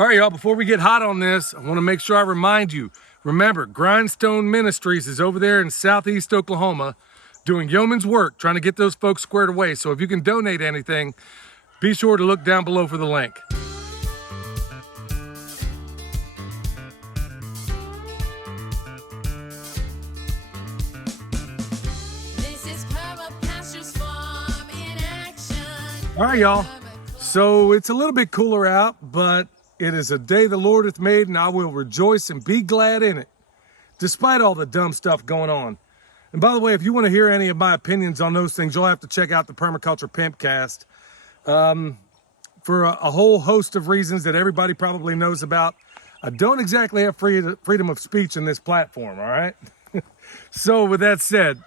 All right, y'all, before we get hot on this, I want to make sure I remind you, remember, Grindstone Ministries is over there in Southeast Oklahoma doing yeoman's work, trying to get those folks squared away. So if you can donate anything, be sure to look down below for the link. This is Perma, Pastures farm in action. All right, y'all. So it's a little bit cooler out, but it is a day the Lord hath made, and I will rejoice and be glad in it, despite all the dumb stuff going on. And by the way, if you want to hear any of my opinions on those things, you'll have to check out the Permaculture Pimpcast for a whole host of reasons that everybody probably knows about. I don't exactly have freedom of speech in this platform, all right? So with that said,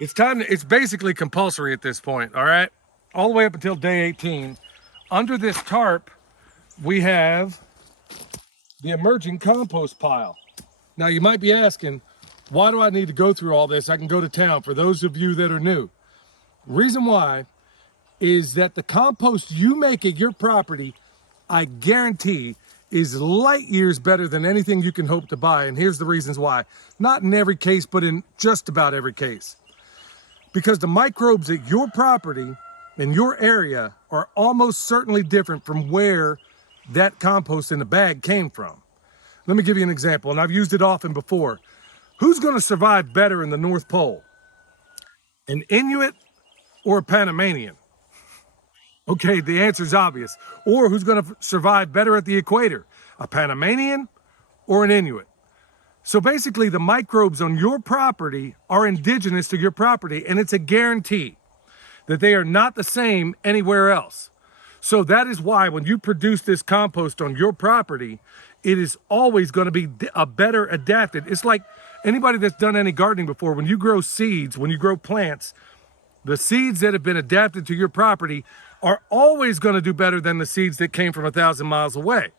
it's basically compulsory at this point, all right? All the way up until day 18. Under this tarp, we have the emerging compost pile. Now you might be asking, why do I need to go through all this? I can go to town for those of you that are new. Reason why is that the compost you make at your property, I guarantee, is light years better than anything you can hope to buy. And here's the reasons why. Not in every case, but in just about every case. Because the microbes at your property in your area are almost certainly different from where that compost in the bag came from. Let me give you an example, and I've used it often before. Who's going to survive better in the North Pole? An Inuit or a Panamanian? Okay, the answer is obvious. Or who's going to survive better at the equator? A Panamanian or an Inuit? So basically, the microbes on your property are indigenous to your property, and it's a guarantee that they are not the same anywhere else. So that is why when you produce this compost on your property, it is always going to be a better adapted. It's like anybody that's done any gardening before, when you grow seeds, when you grow plants, the seeds that have been adapted to your property are always going to do better than the seeds that came from 1,000 miles away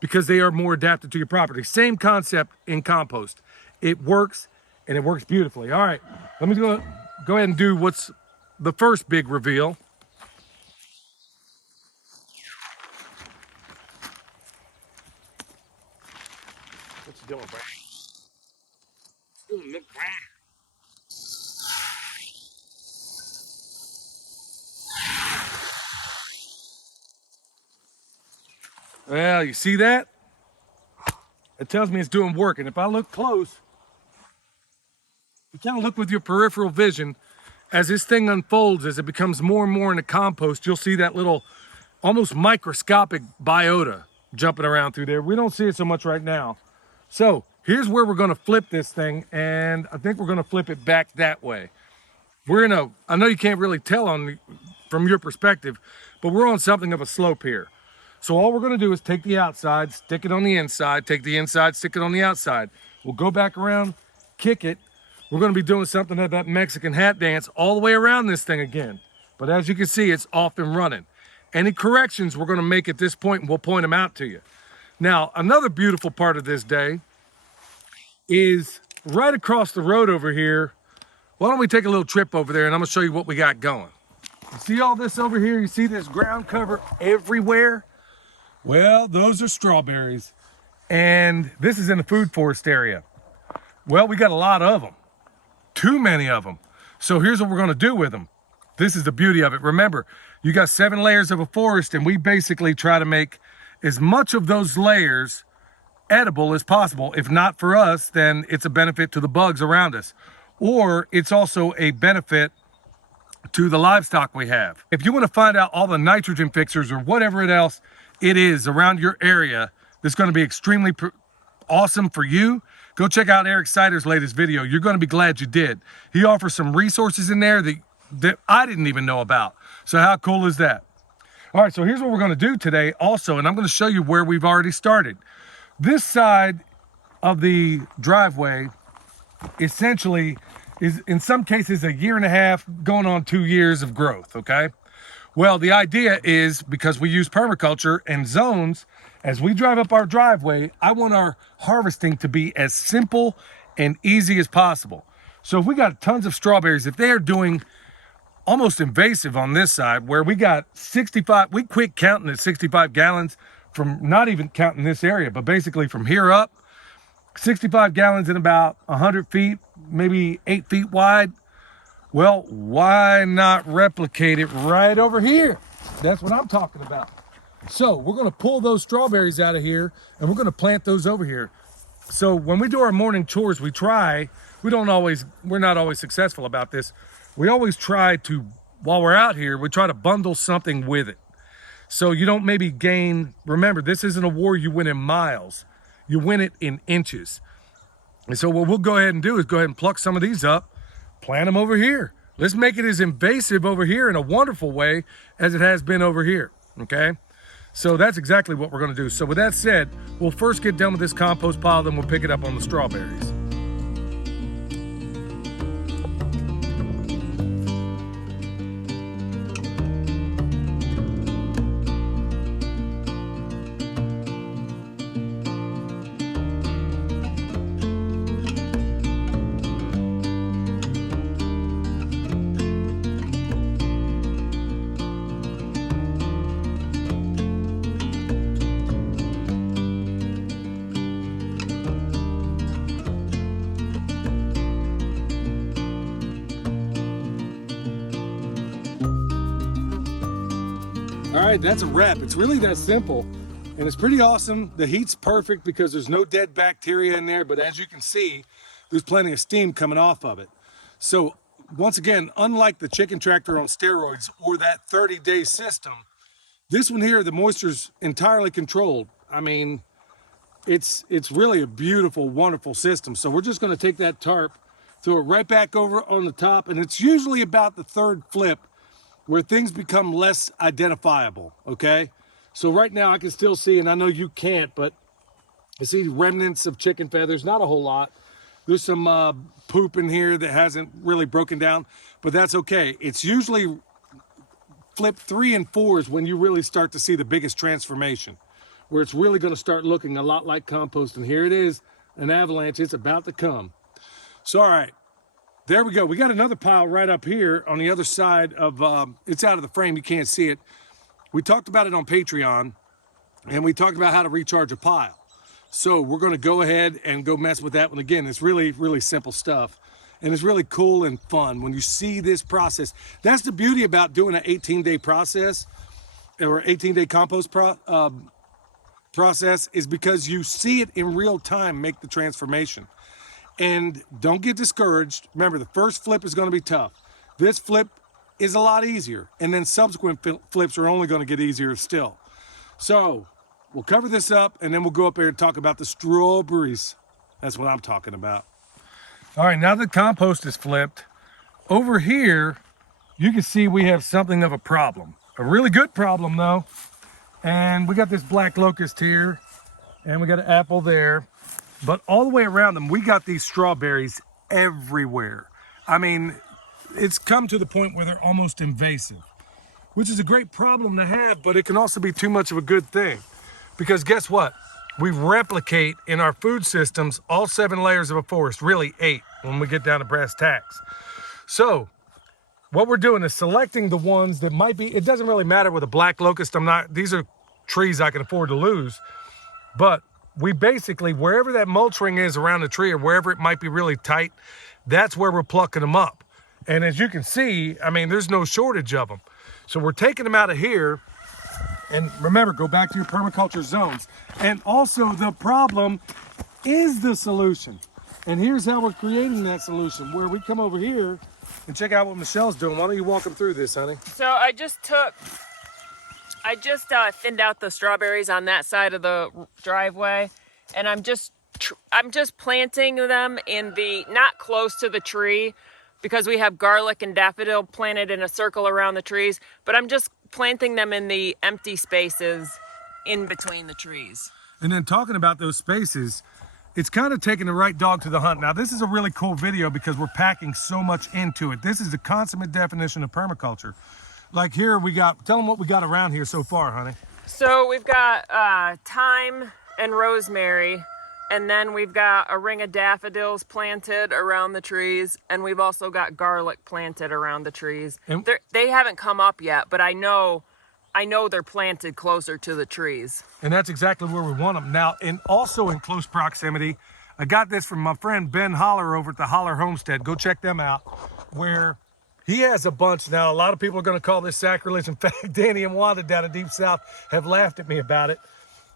because they are more adapted to your property. Same concept in compost. It works, and it works beautifully. All right, let me go ahead and do what's the first big reveal. What you doing, Brad? Look, Brad. Well, you see that? It tells me it's doing work. And if I look close, you kind of look with your peripheral vision, as this thing unfolds, as it becomes more and more into compost, you'll see that little almost microscopic biota jumping around through there. We don't see it so much right now. So here's where we're going to flip this thing, and I think we're going to flip it back that way. We're in I know you can't really tell from your perspective, but we're on something of a slope here. So all we're going to do is take the outside, stick it on the inside, take the inside, stick it on the outside. We'll go back around, kick it. We're going to be doing something of that Mexican hat dance all the way around this thing again. But as you can see, it's off and running. Any corrections we're going to make at this point, and we'll point them out to you. Now, another beautiful part of this day is right across the road over here. Why don't we take a little trip over there, and I'm going to show you what we got going. You see all this over here? You see this ground cover everywhere? Well, those are strawberries. And this is in the food forest area. Well, we got a lot of them. Too many of them. So here's what we're going to do with them. This is the beauty of it. Remember, you got 7 layers of a forest, and we basically try to make as much of those layers edible as possible. If not for us, then it's a benefit to the bugs around us. Or it's also a benefit to the livestock we have. If you want to find out all the nitrogen fixers or whatever else it is around your area that's going to be extremely awesome for you, go check out Eric Sider's latest video. You're going to be glad you did. He offers some resources in there that I didn't even know about. So how cool is that? All right, so here's what we're going to do today also, and I'm going to show you where we've already started. This side of the driveway essentially is, in some cases, 1.5 years going on 2 years of growth, okay? Well, the idea is, because we use permaculture and zones, as we drive up our driveway, I want our harvesting to be as simple and easy as possible. So if we got tons of strawberries, if they are doing almost invasive on this side, where we got 65, we quit counting at 65 gallons from not even counting this area, but basically from here up, 65 gallons in about 100 feet, maybe 8 feet wide. Well, why not replicate it right over here? That's what I'm talking about. So we're gonna pull those strawberries out of here and we're gonna plant those over here. So when we do our morning chores, we're not always successful about this. We always try to, while we're out here, we try to bundle something with it. So you don't maybe gain, remember, this isn't a war you win in miles, you win it in inches. And so what we'll go ahead and do is go ahead and pluck some of these up, plant them over here. Let's make it as invasive over here in a wonderful way as it has been over here, okay? So that's exactly what we're gonna do. So with that said, we'll first get done with this compost pile, then we'll pick it up on the strawberries. All right, that's a wrap. It's really that simple, and it's pretty awesome. The heat's perfect because there's no dead bacteria in there, but as you can see, there's plenty of steam coming off of it. So once again, unlike the chicken tractor on steroids or that 30-day system, this one here, the moisture's entirely controlled. I mean, it's really a beautiful, wonderful system. So we're just gonna take that tarp, throw it right back over on the top, and it's usually about the third flip where things become less identifiable, okay? So right now I can still see, and I know you can't, but I see remnants of chicken feathers, not a whole lot. There's some poop in here that hasn't really broken down, but that's okay. It's usually flip 3 and 4 is when you really start to see the biggest transformation, where it's really gonna start looking a lot like compost, and here it is, an avalanche, it's about to come. So all right, there we go. We got another pile right up here on the other side of, it's out of the frame, you can't see it. We talked about it on Patreon, and we talked about how to recharge a pile. So we're gonna go ahead and go mess with that one again. It's really, really simple stuff. And it's really cool and fun when you see this process. That's the beauty about doing an 18-day process, or 18-day compost process, is because you see it in real time make the transformation. And don't get discouraged. Remember, the first flip is going to be tough. This flip is a lot easier, and then subsequent flips are only going to get easier still. So we'll cover this up, and then we'll go up there and talk about the strawberries. That's what I'm talking about. All right, now that compost is flipped, over here, you can see we have something of a problem. A really good problem, though. And we got this black locust here, and we got an apple there. But all the way around them, we got these strawberries everywhere. I mean, it's come to the point where they're almost invasive, which is a great problem to have, but it can also be too much of a good thing. Because guess what? We replicate in our food systems all 7 layers of a forest, really 8 when we get down to brass tacks. So what we're doing is selecting the ones that might be, it doesn't really matter with a black locust. These are trees I can afford to lose, but we basically, wherever that mulch ring is around the tree or wherever it might be really tight, that's where we're plucking them up. And as you can see, I mean, there's no shortage of them. So we're taking them out of here. And remember, go back to your permaculture zones. And also the problem is the solution. And here's how we're creating that solution, where we come over here and check out what Michelle's doing. Why don't you walk them through this, honey? So I just thinned out the strawberries on that side of the driveway, and I'm just planting them in the, not close to the tree, because we have garlic and daffodil planted in a circle around the trees, but I'm just planting them in the empty spaces in between the trees. And then talking about those spaces, it's kind of taking the right dog to the hunt. Now, this is a really cool video because we're packing so much into it. This is the consummate definition of permaculture. Like here we got, tell them what we got around here so far, honey. So we've got thyme and rosemary, and then we've got a ring of daffodils planted around the trees, and we've also got garlic planted around the trees. They haven't come up yet, but I know I know they're planted closer to the trees. And that's exactly where we want them. Now, and also in close proximity, I got this from my friend Ben Holler over at the Holler Homestead. Go check them out, where he has a bunch. Now, a lot of people are going to call this sacrilege. In fact, Danny and Wanda down in Deep South have laughed at me about it.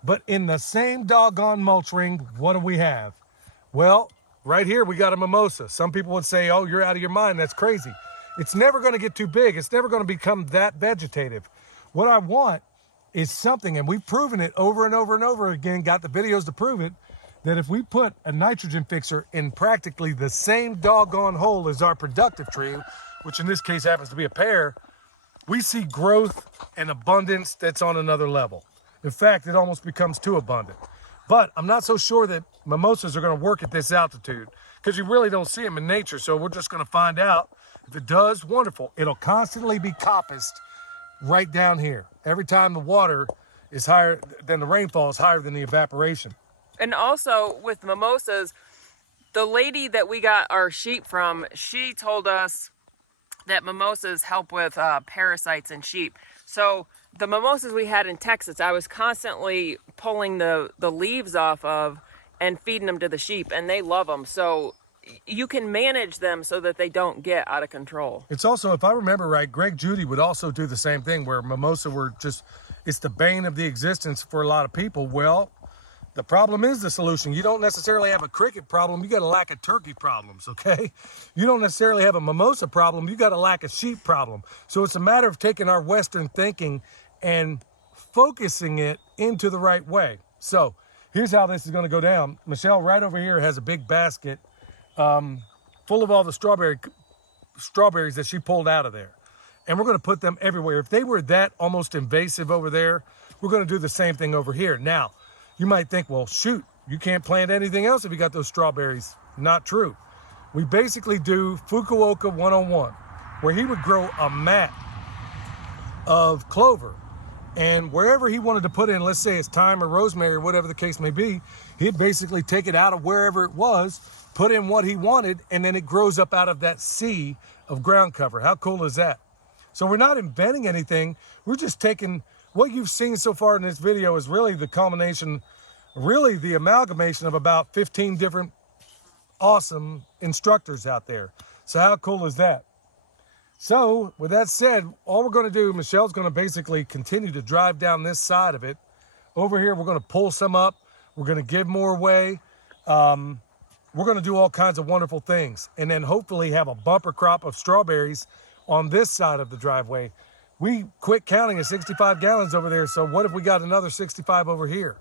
But in the same doggone mulch ring, what do we have? Well, right here, we got a mimosa. Some people would say, oh, you're out of your mind. That's crazy. It's never going to get too big. It's never going to become that vegetative. What I want is something, and we've proven it over and over and over again, got the videos to prove it, that if we put a nitrogen fixer in practically the same doggone hole as our productive tree, which in this case happens to be a pear, we see growth and abundance that's on another level. In fact, it almost becomes too abundant. But I'm not so sure that mimosas are going to work at this altitude, because you really don't see them in nature. So we're just going to find out. If it does, wonderful. It'll constantly be coppiced right down here. Every time the water is higher than the rainfall is higher than the evaporation. And also with mimosas, the lady that we got our sheep from, she told us that mimosas help with parasites in sheep. So the mimosas we had in Texas, I was constantly pulling the leaves off of and feeding them to the sheep, and they love them. So you can manage them so that they don't get out of control. It's also, if I remember right, Greg Judy would also do the same thing, where mimosa were just, it's the bane of the existence for a lot of people. Well, the problem is the solution. You don't necessarily have a cricket problem. You got a lack of turkey problems, okay? You don't necessarily have a mimosa problem. You got a lack of sheep problem. So it's a matter of taking our Western thinking and focusing it into the right way. So here's how this is going to go down. Michelle right over here has a big basket full of all the strawberries that she pulled out of there. And we're going to put them everywhere. If they were that almost invasive over there, we're going to do the same thing over here. Now, you might think, well, shoot, you can't plant anything else if you got those strawberries. Not true. We basically do Fukuoka 101, where he would grow a mat of clover. And wherever he wanted to put in, let's say it's thyme or rosemary or whatever the case may be, he'd basically take it out of wherever it was, put in what he wanted, and then it grows up out of that sea of ground cover. How cool is that? So we're not inventing anything. We're just taking what you've seen so far in this video is really the culmination, really the amalgamation of about 15 different awesome instructors out there. So how cool is that? So with that said, all we're going to do, Michelle's going to basically continue to drive down this side of it. Over here, we're going to pull some up. We're going to give more away. We're going to do all kinds of wonderful things, and then hopefully have a bumper crop of strawberries on this side of the driveway. We quit counting at 65 gallons over there, so what if we got another 65 over here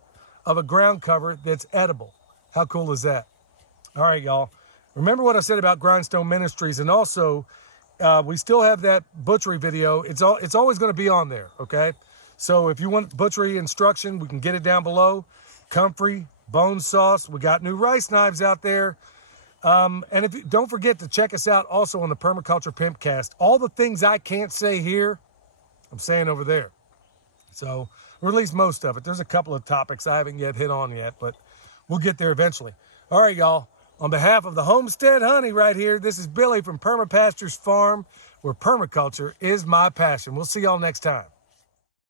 of a ground cover that's edible? How cool is that? All right, y'all. Remember what I said about Grindstone Ministries, and also we still have that butchery video. It's always going to be on there, okay? So if you want butchery instruction, we can get it down below. Comfrey, bone sauce. We got new rice knives out there. And don't forget to check us out also on the Permaculture Pimpcast. All the things I can't say here, I'm saying over there. So, or at least most of it. There's a couple of topics I haven't yet hit on yet, but we'll get there eventually. All right, y'all. On behalf of the Homestead Honey right here, this is Billy from Perma Pastures Farm, where permaculture is my passion. We'll see y'all next time.